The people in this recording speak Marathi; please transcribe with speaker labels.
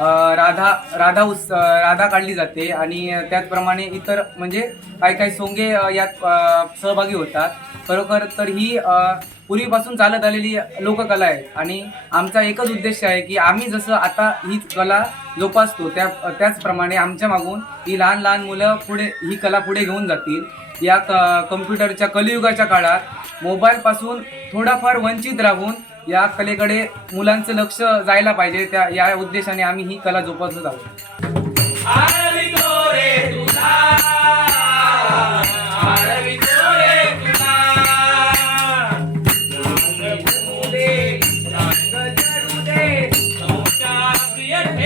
Speaker 1: राधा राधा उस राधा काढली जाते आणि त्याचप्रमाणे इतर म्हणजे काही काही सोंगे यात सहभागी होतात. खरोखर तर ही पूर्वीपासून चालत आलेली लोककला आहे. आणि आमचा एकच उद्देश आहे की आम्ही जसं आता ही कला जोपासतो त्या त्याचप्रमाणे आमच्या मागून ही लहान लहान मुलं पुढे ही कला पुढे घेऊन जातील. या क कम्प्युटरच्या कलियुगाच्या काळात मोबाईलपासून थोडाफार वंचित राहून या कलेकडे मुलांचं लक्ष जायला पाहिजे त्या या उद्देशाने आम्ही ही कला जोपासत
Speaker 2: आहोत Yeah.